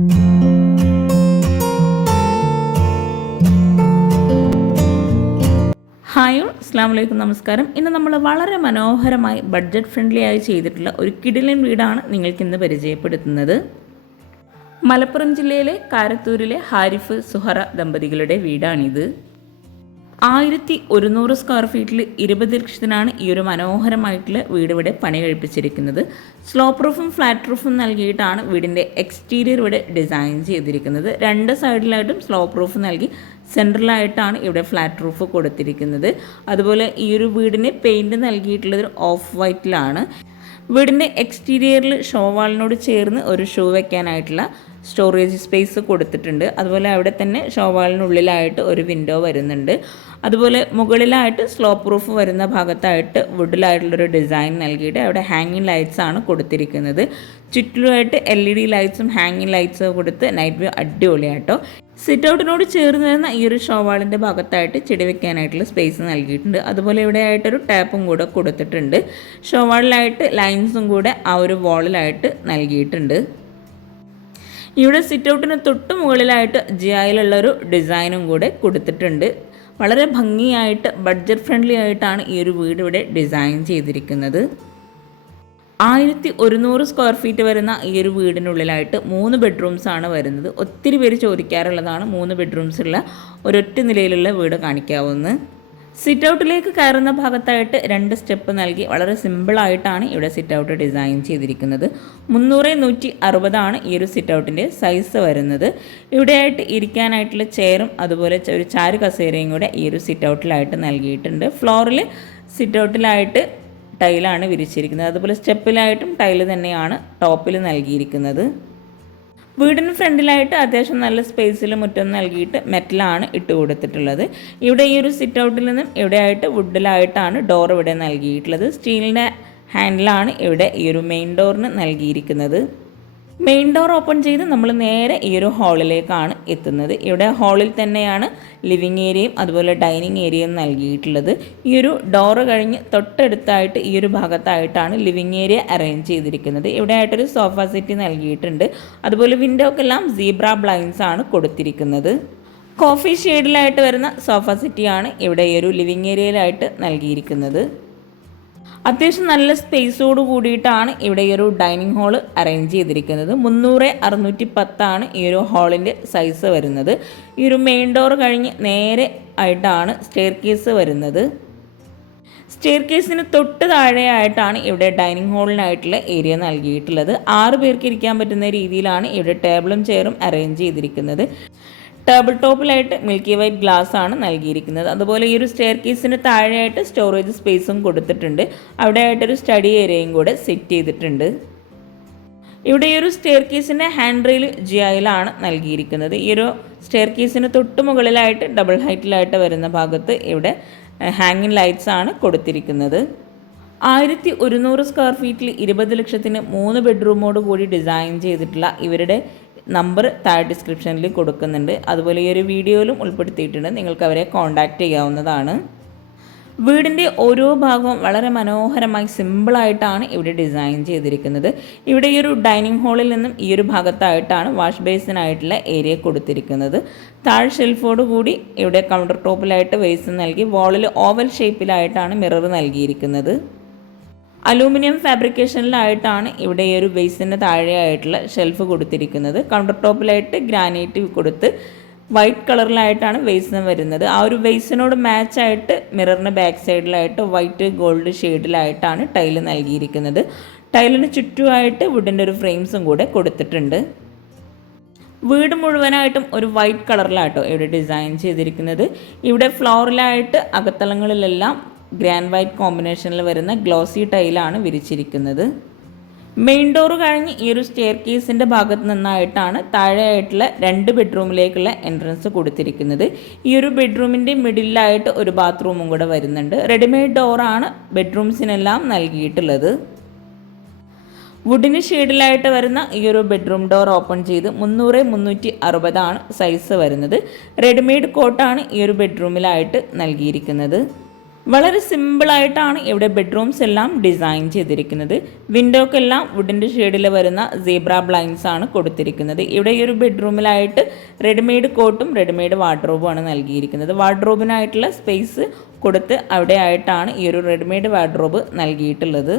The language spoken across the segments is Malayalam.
ഹായ് അസ്സാം വലൈക്കും നമസ്കാരം. ഇന്ന് നമ്മൾ വളരെ മനോഹരമായി ബഡ്ജറ്റ് ഫ്രണ്ട്ലി ആയി ചെയ്തിട്ടുള്ള ഒരു കിടിലൻ വീടാണ് നിങ്ങൾക്ക് ഇന്ന് പരിചയപ്പെടുത്തുന്നത്. മലപ്പുറം ജില്ലയിലെ കാരത്തൂരിലെ ഹാരിഫ് സുഹറ ദമ്പതികളുടെ വീടാണിത്. ആയിരത്തി ഒരുന്നൂറ് സ്ക്വയർ ഫീറ്റിൽ ഇരുപത് ലക്ഷത്തിനാണ് ഈ ഒരു മനോഹരമായിട്ടുള്ള വീട് ഇവിടെ പണി കഴിപ്പിച്ചിരിക്കുന്നത് സ്ലോ പ്രൂഫും ഫ്ലാറ്റ് പ്രൂഫും നൽകിയിട്ടാണ് വീടിന്റെ എക്സ്റ്റീരിയർ ഇവിടെ ഡിസൈൻ ചെയ്തിരിക്കുന്നത്. രണ്ട് സൈഡിലായിട്ടും സ്ലോ പ്രൂഫ് നൽകി സെൻട്രലായിട്ടാണ് ഇവിടെ ഫ്ലാറ്റ് റൂഫ് കൊടുത്തിരിക്കുന്നത്. അതുപോലെ ഈ ഒരു വീടിന് പെയിന്റ് നൽകിയിട്ടുള്ളത് ഓഫ് വൈറ്റിലാണ് വീടിന്റെ എക്സ്റ്റീരിയറിൽ ഷോ വാളിനോട് ചേർന്ന് ഒരു ഷൂ വെക്കാനായിട്ടുള്ള സ്റ്റോറേജ് സ്പേസ് കൊടുത്തിട്ടുണ്ട്. അതുപോലെ അവിടെ തന്നെ ഷോവാളിനുള്ളിലായിട്ട് ഒരു വിൻഡോ വരുന്നുണ്ട്. അതുപോലെ മുകളിലായിട്ട് സ്ലോ പ്രൂഫ് വരുന്ന ഭാഗത്തായിട്ട് വുഡിലായിട്ടുള്ളൊരു ഡിസൈൻ നൽകിയിട്ട് അവിടെ ഹാങ്ങിങ് ലൈറ്റ്സ് ആണ് കൊടുത്തിരിക്കുന്നത്. ചുറ്റിലുമായിട്ട് എൽ ഇ ഡി ലൈറ്റ്സും ഹാങ്ങിങ് ലൈറ്റ്സും കൊടുത്ത് നൈറ്റ് വ്യൂ അടിപൊളിയായിട്ടോ സിറ്റ് ഔട്ടിനോട് ചേർന്ന് വരുന്ന ഈ ഒരു ഷോവാളിന്റെ ഭാഗത്തായിട്ട് ചെടി വെക്കാനായിട്ടുള്ള സ്പേസ് നൽകിയിട്ടുണ്ട്. അതുപോലെ ഇവിടെ ആയിട്ടൊരു ടാപ്പും കൂടെ കൊടുത്തിട്ടുണ്ട്. ഷോവാളിലായിട്ട് ലൈൻസും കൂടെ ആ ഒരു വാളിലായിട്ട് നൽകിയിട്ടുണ്ട്. ഇവിടെ സിറ്റ് ഔട്ടിന് തൊട്ട് മുകളിലായിട്ട് ജിയായിലുള്ളൊരു ഡിസൈനും കൂടെ കൊടുത്തിട്ടുണ്ട്. വളരെ ഭംഗിയായിട്ട് ബഡ്ജറ്റ് ഫ്രണ്ട്ലി ആയിട്ടാണ് ഈ ഒരു വീട് ഇവിടെ ഡിസൈൻ ചെയ്തിരിക്കുന്നത്. ആയിരത്തി ഒരുന്നൂറ് സ്ക്വയർ ഫീറ്റ് വരുന്ന ഈ ഒരു വീടിനുള്ളിലായിട്ട് മൂന്ന് ബെഡ്റൂംസ് ആണ് വരുന്നത്. ഒത്തിരി പേര് ചോദിക്കാറുള്ളതാണ് മൂന്ന് ബെഡ്റൂംസ് ഉള്ള ഒരൊറ്റ നിലയിലുള്ള വീട് കാണിക്കാവുന്നത്. സിറ്റ് ഔട്ടിലേക്ക് കയറുന്ന ഭാഗത്തായിട്ട് രണ്ട് സ്റ്റെപ്പ് നൽകി. വളരെ സിമ്പിളായിട്ടാണ് ഇവിടെ സിറ്റ് ഔട്ട് ഡിസൈൻ ചെയ്തിരിക്കുന്നത്. മുന്നൂറ് നൂറ്റി അറുപതാണ് ഈ ഒരു സിറ്റ് ഔട്ടിന്റെ സൈസ് വരുന്നത്. ഇവിടെയായിട്ട് ഇരിക്കാനായിട്ടുള്ള ചെയറും അതുപോലെ ഒരു ചാരു കസേരയും കൂടെ ഈ ഒരു സിറ്റ് ഔട്ടിലായിട്ട് നൽകിയിട്ടുണ്ട്. ഫ്ലോറിൽ സിറ്റ് ഔട്ടിലായിട്ട് ടൈലാണ് വിരിച്ചിരിക്കുന്നത്. അതുപോലെ സ്റ്റെപ്പിലായിട്ടും ടൈൽ തന്നെയാണ് ടോപ്പിൽ നൽകിയിരിക്കുന്നത്. വീടിന് ഫ്രണ്ടിലായിട്ട് അത്യാവശ്യം നല്ല സ്പേസിൽ മുറ്റം നൽകിയിട്ട് മെറ്റലാണ് ഇട്ട് കൊടുത്തിട്ടുള്ളത്. ഇവിടെ ഈ ഒരു സിറ്റ് ഔട്ടിൽ നിന്നും ഇവിടെയായിട്ട് വുഡിലായിട്ടാണ് ഡോർ ഇവിടെ നൽകിയിട്ടുള്ളത്. സ്റ്റീലിന്റെ ഹാൻഡിലാണ് ഇവിടെ ഈ ഒരു മെയിൻ ഡോറിന് നൽകിയിരിക്കുന്നത്. മെയിൻ ഡോർ ഓപ്പൺ ചെയ്ത് നമ്മൾ നേരെ ഈ ഒരു ഹാളിലേക്കാണ് എത്തുന്നത്. ഇവിടെ ഹാളിൽ തന്നെയാണ് ലിവിങ് ഏരിയയും അതുപോലെ ഡൈനിങ് ഏരിയയും നൽകിയിട്ടുള്ളത്. ഈ ഒരു ഡോറ് കഴിഞ്ഞ് തൊട്ടടുത്തായിട്ട് ഈ ഒരു ഭാഗത്തായിട്ടാണ് ലിവിങ് ഏരിയ അറേഞ്ച് ചെയ്തിരിക്കുന്നത്. ഇവിടെ ആയിട്ടൊരു സോഫ സെറ്റ് നൽകിയിട്ടുണ്ട്. അതുപോലെ വിൻഡോക്കെല്ലാം സീബ്ര ബ്ലൈൻസ് ആണ് കൊടുത്തിരിക്കുന്നത്. കോഫി ഷെയ്ഡിലായിട്ട് വരുന്ന സോഫ സെറ്റിയാണ് ഇവിടെ ഈ ഒരു ലിവിങ് ഏരിയയിലായിട്ട് നൽകിയിരിക്കുന്നത്. അത്യാവശ്യം നല്ല സ്പേസോട് കൂടിയിട്ടാണ് ഇവിടെ ഈ ഒരു ഡൈനിങ് ഹാൾ അറേഞ്ച് ചെയ്തിരിക്കുന്നത്. മുന്നൂറ് അറുന്നൂറ്റി പത്താണ് ഈ ഒരു ഹാളിന്റെ സൈസ് വരുന്നത്. ഈ ഒരു മെയിൻ ഡോർ കഴിഞ്ഞ് നേരെ ആയിട്ടാണ് സ്റ്റെയർ കേസ് വരുന്നത്. സ്റ്റെയർ കേസിന് തൊട്ട് താഴെയായിട്ടാണ് ഇവിടെ ഡൈനിങ് ഹാളിനായിട്ടുള്ള ഏരിയ നൽകിയിട്ടുള്ളത്. ആറ് പേർക്ക് ഇരിക്കാൻ പറ്റുന്ന രീതിയിലാണ് ഇവിടെ ടേബിളും ചെയറും അറേഞ്ച് ചെയ്തിരിക്കുന്നത്. ടേബിൾ ടോപ്പിലായിട്ട് മിൽക്കി വൈറ്റ് ഗ്ലാസ് ആണ് നൽകിയിരിക്കുന്നത്. അതുപോലെ ഈ ഒരു സ്റ്റെയർ കേസിന് താഴെയായിട്ട് സ്റ്റോറേജ് സ്പേസും കൊടുത്തിട്ടുണ്ട്. അവിടെ ആയിട്ടൊരു സ്റ്റഡി ഏരിയയും കൂടെ സെറ്റ് ചെയ്തിട്ടുണ്ട്. ഇവിടെ ഈ ഒരു സ്റ്റെയർ കേസിന്റെ ഹാൻഡ് റെയിൽ ജിയായിലാണ് നൽകിയിരിക്കുന്നത്. ഈ ഒരു സ്റ്റെയർ കേസിന് തൊട്ട് മുകളിലായിട്ട് ഡബിൾ ഹൈറ്റിലായിട്ട് വരുന്ന ഭാഗത്ത് ഇവിടെ ഹാങ്ങിങ് ലൈറ്റ്സ് ആണ് കൊടുത്തിരിക്കുന്നത്. ആയിരത്തി ഒരുന്നൂറ് സ്ക്വയർ ഫീറ്റിൽ ഇരുപത് ലക്ഷത്തിന് മൂന്ന് ബെഡ്റൂമോട് കൂടി ഡിസൈൻ ചെയ്തിട്ടുള്ള ഇവരുടെ നമ്പർ താഴെ ഡിസ്ക്രിപ്ഷനിൽ കൊടുക്കുന്നുണ്ട്. അതുപോലെ ഈ ഒരു വീഡിയോയിലും ഉൾപ്പെടുത്തിയിട്ടുണ്ട്. നിങ്ങൾക്ക് അവരെ കോൺടാക്റ്റ് ചെയ്യാവുന്നതാണ്. വീടിന്റെ ഓരോ ഭാഗവും വളരെ മനോഹരമായി സിമ്പിളായിട്ടാണ് ഇവിടെ ഡിസൈൻ ചെയ്തിരിക്കുന്നത്. ഇവിടെ ഈ ഒരു ഡൈനിങ് ഹാളിൽ നിന്നും ഈ ഒരു ഭാഗത്തായിട്ടാണ് വാഷ് ബേസിനായിട്ടുള്ള ഏരിയ കൊടുത്തിരിക്കുന്നത്. താഴെ ഷെൽഫോട് കൂടി ഇവിടെ കൗണ്ടർ ടോപ്പിലായിട്ട് വേസ് നൽകി വാളിൽ ഓവൽ ഷേപ്പിലായിട്ടാണ് മിറർ നൽകിയിരിക്കുന്നത്. അലൂമിനിയം ഫാബ്രിക്കേഷനിലായിട്ടാണ് ഇവിടെ ഈ ഒരു ബേസിന് താഴെയായിട്ടുള്ള ഷെൽഫ് കൊടുത്തിരിക്കുന്നത്. കൗണ്ടർ ടോപ്പിലായിട്ട് ഗ്രാനൈറ്റ് കൊടുത്ത് വൈറ്റ് കളറിലായിട്ടാണ് വെയ്സ് വരുന്നത്. ആ ഒരു വെയ്സിനോട് മാച്ചായിട്ട് മിററിന് ബാക്ക് സൈഡിലായിട്ട് വൈറ്റ് ഗോൾഡ് ഷെയ്ഡിലായിട്ടാണ് ടൈൽ നൽകിയിരിക്കുന്നത്. ടൈലിന് ചുറ്റുമായിട്ട് വുഡിന്റെ ഒരു ഫ്രെയിംസും കൂടെ കൊടുത്തിട്ടുണ്ട്. വീട് മുഴുവനായിട്ടും ഒരു വൈറ്റ് കളറിലാട്ടോ ഇവിടെ ഡിസൈൻ ചെയ്തിരിക്കുന്നത്. ഇവിടെ ഫ്ലോറിലായിട്ട് അകത്തളങ്ങളിലെല്ലാം ഗ്രാൻഡ് വൈറ്റ് കോമ്പിനേഷനിൽ വരുന്ന ഗ്ലോസി ടൈലാണ് വിരിച്ചിരിക്കുന്നത്. മെയിൻ ഡോർ കഴിഞ്ഞ് ഈ ഒരു സ്റ്റെയർ കേസിന്റെ ഭാഗത്ത് നിന്നായിട്ടാണ് താഴെയായിട്ടുള്ള രണ്ട് ബെഡ്റൂമിലേക്കുള്ള എൻട്രൻസ് കൊടുത്തിരിക്കുന്നത്. ഈ ഒരു ബെഡ്റൂമിന്റെ മിഡിലായിട്ട് ഒരു ബാത്റൂമും കൂടെ വരുന്നുണ്ട്. റെഡിമെയ്ഡ് ഡോറാണ് ബെഡ്റൂംസിനെല്ലാം നൽകിയിട്ടുള്ളത്. വുഡിന് ഷീഡിലായിട്ട് വരുന്ന ഈ ഒരു ബെഡ്റൂം ഡോർ ഓപ്പൺ ചെയ്ത് മുന്നൂറ് മുന്നൂറ്റി അറുപതാണ് സൈസ് വരുന്നത്. റെഡിമെയ്ഡ് കോട്ടാണ് ഈ ഒരു ബെഡ്റൂമിലായിട്ട് നൽകിയിരിക്കുന്നത്. വളരെ സിമ്പിളായിട്ടാണ് ഇവിടെ ബെഡ്റൂംസ് എല്ലാം ഡിസൈൻ ചെയ്തിരിക്കുന്നത്. വിൻഡോക്കെല്ലാം വുഡിന്റെ ഷെയ്ഡിൽ വരുന്ന സീബ്ര ബ്ലൈൻസ് ആണ് കൊടുത്തിരിക്കുന്നത്. ഇവിടെ ഈ ഒരു ബെഡ്റൂമിലായിട്ട് റെഡിമെയ്ഡ് കോട്ടും റെഡിമെയ്ഡ് വാർഡ്രോബുമാണ് നൽകിയിരിക്കുന്നത്. വാർഡ്രോബിനായിട്ടുള്ള സ്പേസ് കൊടുത്ത് അവിടെ ആയിട്ടാണ് ഈ ഒരു റെഡിമെയ്ഡ് വാർഡ്രോബ് നൽകിയിട്ടുള്ളത്.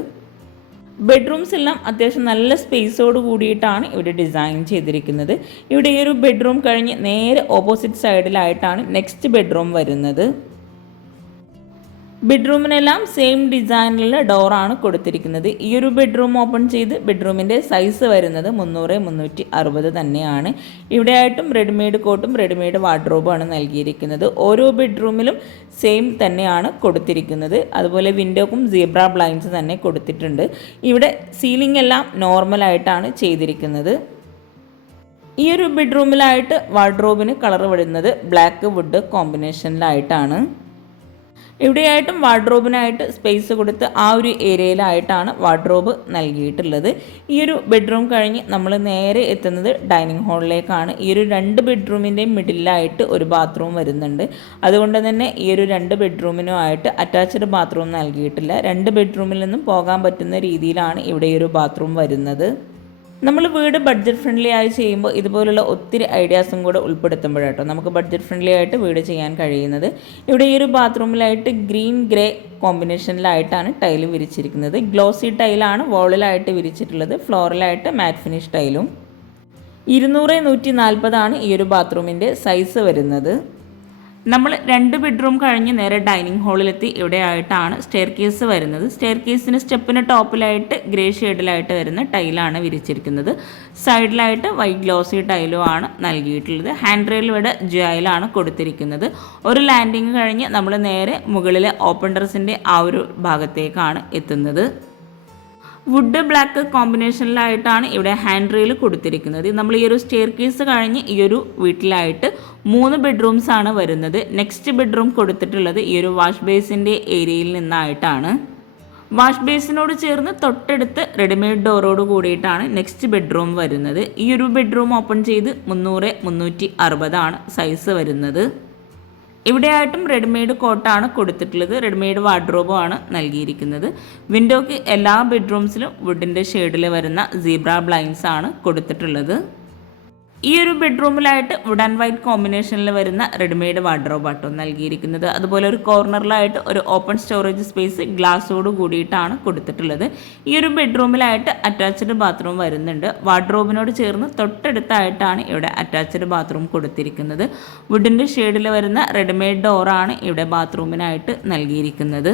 ബെഡ്റൂംസ് എല്ലാം അത്യാവശ്യം നല്ല സ്പേസോട് കൂടിയിട്ടാണ് ഇവിടെ ഡിസൈൻ ചെയ്തിരിക്കുന്നത്. ഇവിടെ ഈ ഒരു ബെഡ്റൂം കഴിഞ്ഞ് നേരെ ഓപ്പോസിറ്റ് സൈഡിലായിട്ടാണ് നെക്സ്റ്റ് ബെഡ്റൂം വരുന്നത്. ബെഡ്റൂമിനെല്ലാം സെയിം ഡിസൈനിലുള്ള ഡോറാണ് കൊടുത്തിരിക്കുന്നത്. ഈ ഒരു ബെഡ്റൂം ഓപ്പൺ ചെയ്ത് ബെഡ്റൂമിന്റെ സൈസ് വരുന്നത് മുന്നൂറ് മുന്നൂറ്റി അറുപത് തന്നെയാണ്. ഇവിടെയായിട്ടും റെഡിമെയ്ഡ് കോട്ടും റെഡിമെയ്ഡ് വാർഡ്രോബുമാണ് നൽകിയിരിക്കുന്നത്. ഓരോ ബെഡ്റൂമിലും സെയിം തന്നെയാണ് കൊടുത്തിരിക്കുന്നത്. അതുപോലെ വിൻഡോക്കും സീബ്ര ബ്ലൈൻഡ്സ് തന്നെ കൊടുത്തിട്ടുണ്ട്. ഇവിടെ സീലിംഗ് എല്ലാം നോർമലായിട്ടാണ് ചെയ്തിരിക്കുന്നത്. ഈ ഒരു ബെഡ്റൂമിലായിട്ട് വാർഡ്രോബിന് കളർ വരുന്നത് ബ്ലാക്ക് വുഡ് കോമ്പിനേഷനിലായിട്ടാണ് ഇവിടെയായിട്ടും വാർഡ്രോബിനായിട്ട് സ്പേസ് കൊടുത്ത് ആ ഒരു ഏരിയയിലായിട്ടാണ് വാർഡ്രോബ് നൽകിയിട്ടുള്ളത്. ഈ ഒരു ബെഡ്റൂം കഴിഞ്ഞ് നമ്മൾ നേരെ എത്തുന്നത് ഡൈനിങ് ഹാളിലേക്കാണ്. ഈ ഒരു രണ്ട് ബെഡ്റൂമിന്റെയും മിഡിലായിട്ട് ഒരു ബാത്റൂം വരുന്നുണ്ട്. അതുകൊണ്ട് തന്നെ ഈ ഒരു രണ്ട് ബെഡ്റൂമിനുമായിട്ട് അറ്റാച്ച്ഡ് ബാത്റൂം നൽകിയിട്ടില്ല. രണ്ട് ബെഡ്റൂമിൽ നിന്നും പോകാൻ പറ്റുന്ന രീതിയിലാണ് ഇവിടെ ഈ ഒരു ബാത്റൂം വരുന്നത്. നമ്മൾ വീട് ബഡ്ജറ്റ് ഫ്രണ്ട്ലി ആയി ചെയ്യുമ്പോൾ ഇതുപോലുള്ള ഒത്തിരി ഐഡിയാസും കൂടെ ഉൾപ്പെടുത്തുമ്പോഴാട്ടോ നമുക്ക് ബഡ്ജറ്റ് ഫ്രണ്ട്ലി ആയിട്ട് വീട് ചെയ്യാൻ കഴിയുന്നത്. ഇവിടെ ഈ ഒരു ബാത്റൂമിലായിട്ട് ഗ്രീൻ ഗ്രേ കോമ്പിനേഷനിലായിട്ടാണ് ടൈൽ വിരിച്ചിരിക്കുന്നത്. ഗ്ലോസി ടൈലാണ് വോളിലായിട്ട് വിരിച്ചിട്ടുള്ളത് ഫ്ലോറിലായിട്ട് മാറ്റ് ഫിനിഷ് ടൈലും ഇരുന്നൂറ് നൂറ്റി നാൽപ്പതാണ് ഈ ഒരു ബാത്റൂമിന്റെ സൈസ് വരുന്നത്. നമ്മൾ രണ്ട് ബെഡ്റൂം കഴിഞ്ഞ് നേരെ ഡൈനിങ് ഹാളിലെത്തി ഇവിടെയായിട്ടാണ് സ്റ്റെയർ കേസ് വരുന്നത്. സ്റ്റെയർ കേസിന് സ്റ്റെപ്പിന് ടോപ്പിലായിട്ട് ഗ്രേ ഷെയ്ഡിലായിട്ട് വരുന്ന ടൈലാണ് വിരിച്ചിരിക്കുന്നത്. സൈഡിലായിട്ട് വൈറ്റ് ഗ്ലോസി ടൈലും ആണ് നൽകിയിട്ടുള്ളത്. ഹാൻഡ് റെയിൽ ഇവിടെ ജോയിലാണ് കൊടുത്തിരിക്കുന്നത്. ഒരു ലാൻഡിങ് കഴിഞ്ഞ് നമ്മൾ നേരെ മുകളിലെ ഓപ്പൺ ഡ്രസ്സിന്റെ ആ ഒരു ഭാഗത്തേക്കാണ് എത്തുന്നത്. വുഡ് ബ്ലാക്ക് കോമ്പിനേഷനിലായിട്ടാണ് ഇവിടെ ഹാൻഡ് റെയിൽ കൊടുത്തിരിക്കുന്നത്. നമ്മൾ ഈ ഒരു സ്റ്റെയർ കേസ് കഴിഞ്ഞ് ഈ ഒരു വീട്ടിലായിട്ട് മൂന്ന് ബെഡ്റൂംസ് ആണ് വരുന്നത്. നെക്സ്റ്റ് ബെഡ്റൂം കൊടുത്തിട്ടുള്ളത് ഈ ഒരു വാഷ് ബേസിന്റെ ഏരിയയിൽ നിന്നായിട്ടാണ്. വാഷ് ബേസിനോട് ചേർന്ന് തൊട്ടടുത്ത് റെഡിമെയ്ഡ് ഡോറോട് കൂടിയിട്ടാണ് നെക്സ്റ്റ് ബെഡ്റൂം വരുന്നത്. ഈ ഒരു ബെഡ്റൂം ഓപ്പൺ ചെയ്ത് മുന്നൂറ് മുന്നൂറ്റി അറുപതാണ് സൈസ് വരുന്നത്. ഇവിടെയായിട്ടും റെഡിമെയ്ഡ് കോട്ടാണ് കൊടുത്തിട്ടുള്ളത്. റെഡിമെയ്ഡ് വാർഡ്രോബും ആണ് നൽകിയിരിക്കുന്നത്. വിൻഡോക്ക് എല്ലാ ബെഡ്റൂംസിലും വുഡിന്റെ ഷെയ്ഡിൽ വരുന്ന സീബ്ര ബ്ലൈൻസ് ആണ് കൊടുത്തിട്ടുള്ളത്. ഈ ഒരു ബെഡ്റൂമിലായിട്ട് വുഡ് ആൻഡ് വൈറ്റ് കോമ്പിനേഷനിൽ വരുന്ന റെഡിമെയ്ഡ് വാർഡ്രോബ് ആട്ടോ നൽകിയിരിക്കുന്നത്. അതുപോലെ ഒരു കോർണറിലായിട്ട് ഒരു ഓപ്പൺ സ്റ്റോറേജ് സ്പേസ് ഗ്ലാസ്സോട് കൂടിയിട്ടാണ് കൊടുത്തിട്ടുള്ളത്. ഈ ഒരു ബെഡ്റൂമിലായിട്ട് അറ്റാച്ച്ഡ് ബാത്റൂം വരുന്നുണ്ട്. വാർഡ്രോബിനോട് ചേർന്ന് തൊട്ടടുത്തായിട്ടാണ് ഇവിടെ അറ്റാച്ച്ഡ് ബാത്റൂം കൊടുത്തിരിക്കുന്നത്. വുഡിന്റെ ഷെയ്ഡിൽ വരുന്ന റെഡിമെയ്ഡ് ഡോറാണ് ഇവിടെ ബാത്റൂമിനായിട്ട് നൽകിയിരിക്കുന്നത്.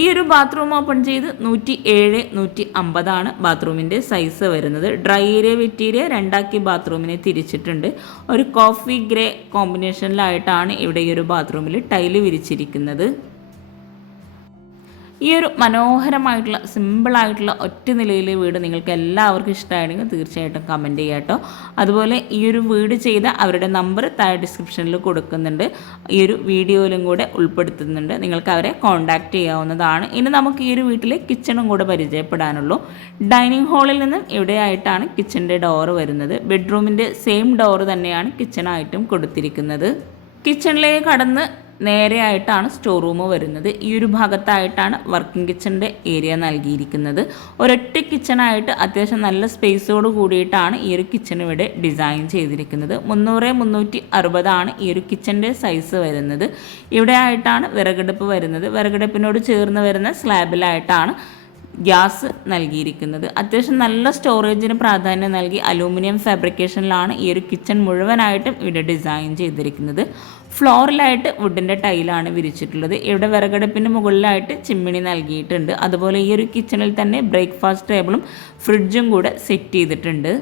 ഈ ഒരു ബാത്റൂം ഓപ്പൺ ചെയ്ത് നൂറ്റി ഏഴ് നൂറ്റി അമ്പതാണ് ബാത്റൂമിന്റെ സൈസ് വരുന്നത്. ഡ്രൈ ഏരിയ വെറ്റ് ഏരിയ രണ്ടാക്കി ബാത്റൂമിനെ തിരിച്ചിട്ടുണ്ട്. ഒരു കോഫി ഗ്രേ കോമ്പിനേഷനിലായിട്ടാണ് ഇവിടെ ഈ ഒരു ബാത്റൂമിൽ ടൈൽ വിരിച്ചിരിക്കുന്നത്. ഈ ഒരു മനോഹരമായിട്ടുള്ള സിമ്പിളായിട്ടുള്ള ഒറ്റ നിലയിലെ വീട് നിങ്ങൾക്ക് എല്ലാവർക്കും ഇഷ്ടമായിരുന്നെങ്കിൽ തീർച്ചയായിട്ടും കമന്റ് ചെയ്യാം കേട്ടോ. അതുപോലെ ഈ ഒരു വീട് ചെയ്ത അവരുടെ നമ്പർ താഴെ ഡിസ്ക്രിപ്ഷനിൽ കൊടുക്കുന്നുണ്ട്. ഈ ഒരു വീഡിയോയിലും കൂടെ ഉൾപ്പെടുത്തുന്നുണ്ട്. നിങ്ങൾക്ക് അവരെ കോൺടാക്റ്റ് ചെയ്യാവുന്നതാണ്. ഇനി നമുക്ക് ഈ ഒരു വീട്ടിലെ കിച്ചണും കൂടെ പരിചയപ്പെടാനുള്ളൂ. ഡൈനിങ് ഹാളിൽ നിന്നും ഇവിടെയായിട്ടാണ് കിച്ചന്റെ ഡോറ് വരുന്നത്. ബെഡ്റൂമിന്റെ സെയിം ഡോറ് തന്നെയാണ് കിച്ചണായിട്ടും കൊടുത്തിരിക്കുന്നത്. കിച്ചണിലേക്ക് കടന്ന് നേരെയായിട്ടാണ് സ്റ്റോർ റൂം വരുന്നത്. ഈ ഒരു ഭാഗത്തായിട്ടാണ് വർക്കിംഗ് കിച്ചണിന്റെ ഏരിയ നൽകിയിരിക്കുന്നത്. ഒരൊറ്റ കിച്ചണായിട്ട് അത്യാവശ്യം നല്ല സ്പേസോട് കൂടിയിട്ടാണ് ഈ ഒരു കിച്ചൺ ഇവിടെ ഡിസൈൻ ചെയ്തിരിക്കുന്നത്. മുന്നൂറ് മുന്നൂറ്റി അറുപതാണ് ഈ ഒരു കിച്ചന്റെ സൈസ് വരുന്നത്. ഇവിടെ ആയിട്ടാണ് വിറകടുപ്പ് വരുന്നത്. വിറകടുപ്പിനോട് ചേർന്ന് വരുന്ന സ്ലാബിലായിട്ടാണ് ഗ്യാസ് നൽകിയിരിക്കുന്നത്. അത്യാവശ്യം നല്ല സ്റ്റോറേജിന് പ്രാധാന്യം നൽകി അലൂമിനിയം ഫാബ്രിക്കേഷനിലാണ് ഈ ഒരു കിച്ചൺ മുഴുവനായിട്ടും ഇവിടെ ഡിസൈൻ ചെയ്തിരിക്കുന്നത്. ഫ്ലോറിലായിട്ട് വുഡിന്റെ ടൈലാണ് വിരിച്ചിട്ടുള്ളത്. ഇവിടെ വിറകടുപ്പിന് മുകളിലായിട്ട് ചിമ്മിണി നൽകിയിട്ടുണ്ട്. അതുപോലെ ഈ ഒരു കിച്ചണിൽ തന്നെ ബ്രേക്ക്ഫാസ്റ്റ് ടേബിളും ഫ്രിഡ്ജും കൂടെ സെറ്റ് ചെയ്തിട്ടുണ്ട്.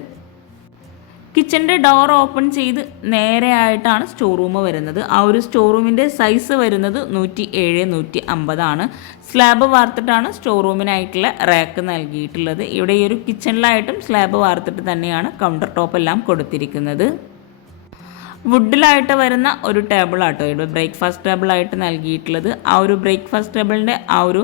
കിച്ചന്റെ ഡോർ ഓപ്പൺ ചെയ്ത് നേരെയായിട്ടാണ് സ്റ്റോർ റൂം വരുന്നത്. ആ ഒരു സ്റ്റോർ റൂമിന്റെ സൈസ് വരുന്നത് നൂറ്റി ഏഴ് നൂറ്റി അമ്പതാണ് സ്ലാബ് വാർത്തിട്ടാണ് സ്റ്റോർ റൂമിനായിട്ടുള്ള റാക്ക് നൽകിയിട്ടുള്ളത്. ഇവിടെ ഈ ഒരു കിച്ചണിലായിട്ടും സ്ലാബ് വാർത്തിട്ട് തന്നെയാണ് കൗണ്ടർ ടോപ്പ് എല്ലാം കൊടുത്തിരിക്കുന്നത്. വുഡിലായിട്ട് വരുന്ന ഒരു ടേബിളാട്ടോ ഇവിടെ ബ്രേക്ക്ഫാസ്റ്റ് ടേബിളായിട്ട് നൽകിയിട്ടുള്ളത്. ആ ഒരു ബ്രേക്ക്ഫാസ്റ്റ് ടേബിളിന്റെ ആ ഒരു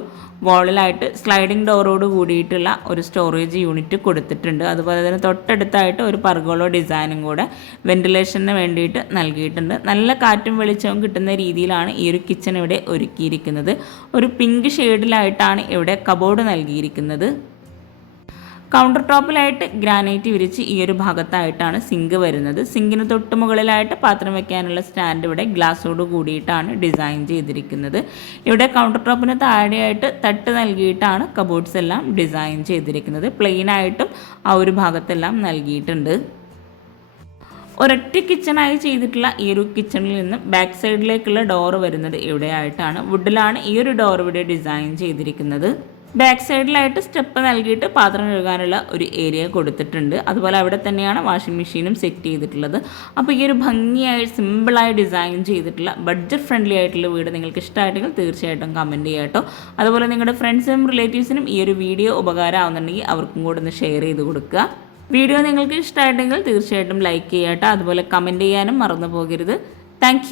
വോളിലായിട്ട് സ്ലൈഡിംഗ് ഡോറോട് കൂടിയിട്ടുള്ള ഒരു സ്റ്റോറേജ് യൂണിറ്റ് കൊടുത്തിട്ടുണ്ട്. അതുപോലെ തന്നെ തൊട്ടടുത്തായിട്ട് ഒരു പർഗോളോ ഡിസൈനും കൂടെ വെന്റിലേഷന് വേണ്ടിയിട്ട് നൽകിയിട്ടുണ്ട്. നല്ല കാറ്റും വെളിച്ചവും കിട്ടുന്ന രീതിയിലാണ് ഈ ഒരു കിച്ചൺ ഇവിടെ ഒരുക്കിയിരിക്കുന്നത്. ഒരു പിങ്ക് ഷെയ്ഡിലായിട്ടാണ് ഇവിടെ കബോർഡ് നൽകിയിരിക്കുന്നത്. കൗണ്ടർ ടോപ്പിലായിട്ട് ഗ്രാനൈറ്റ് വിരിച്ച് ഈ ഒരു ഭാഗത്തായിട്ടാണ് സിങ്ക് വരുന്നത്. സിങ്കിന് തൊട്ട് മുകളിലായിട്ട് പാത്രം വെക്കാനുള്ള സ്റ്റാൻഡ് ഇവിടെ ഗ്ലാസ്സോട് കൂടിയിട്ടാണ് ഡിസൈൻ ചെയ്തിരിക്കുന്നത്. ഇവിടെ കൗണ്ടർ ടോപ്പിന് താഴെയായിട്ട് തട്ട് നൽകിയിട്ടാണ് കബോർഡ്സ് എല്ലാം ഡിസൈൻ ചെയ്തിരിക്കുന്നത്. പ്ലെയിൻ ആയിട്ടും ആ ഒരു ഭാഗത്തെല്ലാം നൽകിയിട്ടുണ്ട്. ഒരൊറ്റ കിച്ചണായി ചെയ്തിട്ടുള്ള ഈ ഒരു കിച്ചണിൽ നിന്ന് ബാക്ക് സൈഡിലേക്കുള്ള ഡോറ് വരുന്നത് ഇവിടെയായിട്ടാണ്. വുഡിലാണ് ഈ ഒരു ഡോർ ഇവിടെ ഡിസൈൻ ചെയ്തിരിക്കുന്നത്. ബാക്ക് സൈഡിലായിട്ട് സ്റ്റെപ്പ് നൽകിയിട്ട് പാത്രം കഴുകാനുള്ള ഒരു ഏരിയ കൊടുത്തിട്ടുണ്ട്. അതുപോലെ അവിടെ തന്നെയാണ് വാഷിംഗ് മെഷീനും സെറ്റ് ചെയ്തിട്ടുള്ളത്. അപ്പോൾ ഈ ഒരു ഭംഗിയായി സിമ്പിളായി ഡിസൈൻ ചെയ്തിട്ടുള്ള ബഡ്ജറ്റ് ഫ്രണ്ട്ലി ആയിട്ടുള്ള വീട് നിങ്ങൾക്ക് ഇഷ്ടമായിട്ടെങ്കിൽ തീർച്ചയായിട്ടും കമന്റ് ചെയ്യാട്ടോ അതുപോലെ നിങ്ങളുടെ ഫ്രണ്ട്സിനും റിലേറ്റീവ്സിനും ഈ ഒരു വീഡിയോ ഉപകാരമാവുന്നുണ്ടെങ്കിൽ അവർക്കും കൂടെ ഒന്ന് ഷെയർ ചെയ്ത് കൊടുക്കുക. വീഡിയോ നിങ്ങൾക്ക് ഇഷ്ടമായിട്ടെങ്കിൽ തീർച്ചയായിട്ടും ലൈക്ക് ചെയ്യാട്ടോ അതുപോലെ കമന്റ് ചെയ്യാനും മറന്നു പോകരുത്. താങ്ക്